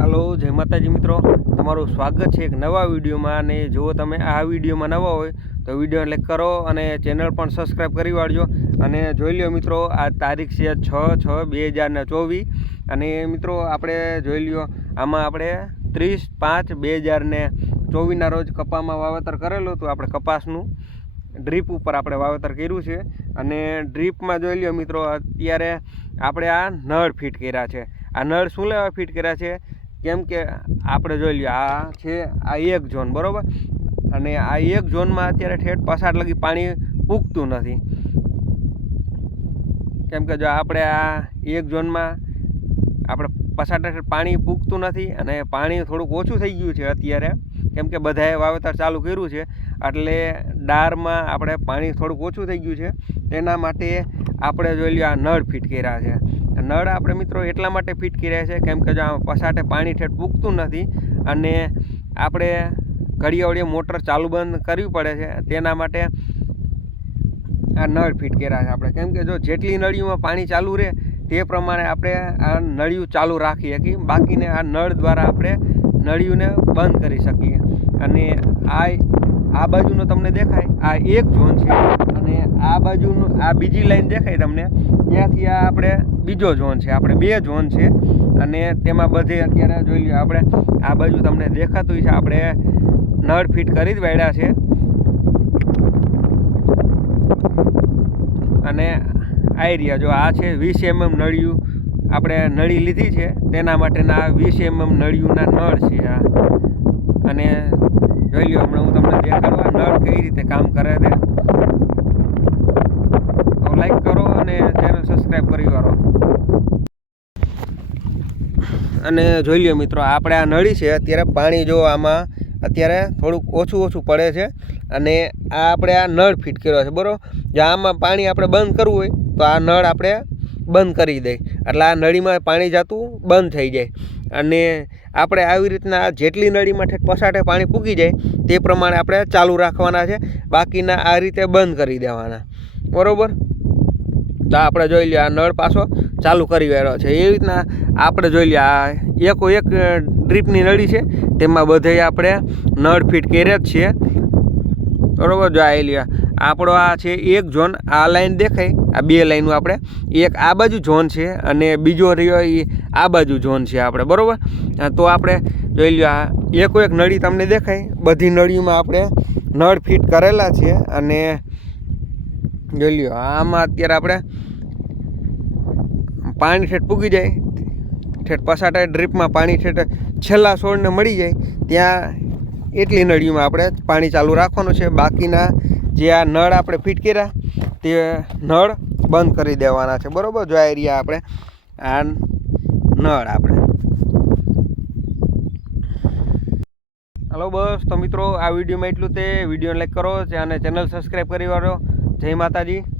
હાલો, જય માતાજી મિત્રો. તમારું સ્વાગત છે એક નવા વિડીયોમાં અને જો તમે, આ વિડીયોમાં નવા હોય તો વીડિયો લાઈક કરો અને ચેનલ પણ સબસ્ક્રાઈબ કરી વાળજો. અને જોઈ લ્યો મિત્રો, આ તારીખ છે છ છ બે હજાર ને ચોવીસ. અને મિત્રો, આપણે જોઈ લ્યો, આમાં આપણે ત્રીસ પાંચ બે હજાર ને ચોવીસના રોજ કપામાં વાવેતર કરેલું હતું, આપણે કપાસનું. ડ્રીપ ઉપર આપણે વાવેતર કર્યું છે. અને ડ્રીપમાં જોઈ લ્યો મિત્રો, અત્યારે આપણે આ નળ ફિટ કર્યા છે. આ નળ શું લેવા ફિટ કર્યા છે? કેમ કે આપણે જોઈ લ્યો, આ છે, આ એક ઝોન, બરાબર? અને આ એક ઝોનમાં અત્યારે ઠેઠ પસાર લગી પાણી પૂગતું નથી. કેમ કે જો આપણે આ એક ઝોનમાં આપણે પસાર ઠેઠ પાણી પૂગતું નથી અને પાણી થોડુંક ઓછું થઈ ગયું છે અત્યારે, કેમ કે બધાએ વાવેતર ચાલુ કર્યું છે, એટલે ડારમાં આપણે પાણી થોડુંક ઓછું થઈ ગયું છે. તેના માટે આપણે જોઈ લઈએ આ નળ ફિટ કર્યા છે. નળ આપણે મિત્રો એટલા માટે ફિટ કર્યા છે, કેમ કે જો આ પસાટે પાણી ઠેઠ પૂગતું નથી અને આપણે ઘડીએ મોટર ચાલુ બંધ કરવી પડે છે, તેના માટે આ નળ ફિટ કર્યા છે આપણે. કેમ કે જો જેટલી નળીઓમાં પાણી ચાલુ રહે તે પ્રમાણે આપણે આ નળિયું ચાલુ રાખી શકીએ, બાકીને આ નળ દ્વારા આપણે નળિયુંને બંધ કરી શકીએ. અને આ આ બાજુનો તમને દેખાય, આ એક ઝોન છે અને આ બાજુનું, આ બીજી લાઈન દેખાય તમને. ત્યાંથી આ આપણે બીજો ઝોન છે, આપણે બે ઝોન છે. અને તેમાં બધે અત્યારે જોઈ લ્યો, આપણે આ બાજુ તમને દેખાતું છે આપણે નળ ફિટ કરી જ વાળ્યા છે. અને આઈરિયા જો, આ છે વીસ એમએમ નળિયું. આપણે નળી લીધી છે, તેના માટેના આ વીસ એમએમ નળિયુંના નળ છે આ. અને જોઈ લો હમણાં હું તમને દેખાડવા, નળ કઈ રીતે કામ કરે છે તો લાઈક કરો અને ચેનલ સબસ્ક્રાઈબ કરી વાળો. અને જોઈ લો મિત્રો, આપણે આ નળી છે, અત્યારે પાણી જો આમાં અત્યારે થોડુંક ઓછું ઓછું પડે છે અને આ આપણે આ નળ ફિટ કર્યો છે, બરાબર? જો આમાં પાણી આપણે બંધ કરવું હોય, તો આ નળ આપણે બંધ કરી દઈએ એટલે આ નળીમાં પાણી જતું બંધ થઈ જાય. અને આપણે આવી રીતના જેટલી નળીમાં ઠેઠ પસાટે પાણી પૂકી જાય, તે પ્રમાણે આપણે ચાલુ રાખવાના છે. બાકીના આ રીતે બંધ કરી દેવાના. બરાબર? તો આપણે જોઈ લઈએ આ નળ પાછો ચાલુ કરી રહ્યો છે. એવી રીતના આપણે જોઈ લઈએ આ એકો એક ડ્રીપની નળી છે. તેમાં બધે આપણે નળ ફિટ કર્યા જ છીએ બરાબર? જો આવી લ્યો, આપણો આ છે એક ઝોન. આ લાઈન દેખાય. આ બે લાઈનો આપણે. એક આ બાજુ ઝોન છે અને બીજો રહ્યો એ આ બાજુ ઝોન છે આપણે. બરાબર? તો આપણે જોઈ લ્યો આ એકો એક નળી તમને દેખાય. બધી નળીઓમાં આપણે નળ ફિટ કરેલા છે અને જોઈ આમાં અત્યારે આપણે પાણી ઠેઠ પૂગી જાય. ઠેઠ પસાટા ડ્રીપમાં પાણી ઠેઠ છેલ્લા છોડને મળી જાય. ત્યાં એટલી નળીઓમાં આપણે પાણી ચાલુ રાખવાનું છે. બાકીના જે આ નળ આપણે ફિટ કર્યા, તે નળ બંધ કરી દેવાના છે. બરાબર? જો આ એરિયા આપણે, આ નળ આપણે. હલો બસ, તો મિત્રો, આ વિડીયોમાં એટલું તે. વીડિયો લાઈક કરો અને ચેનલ સબસ્ક્રાઈબ કરી વાળો. જય માતાજી.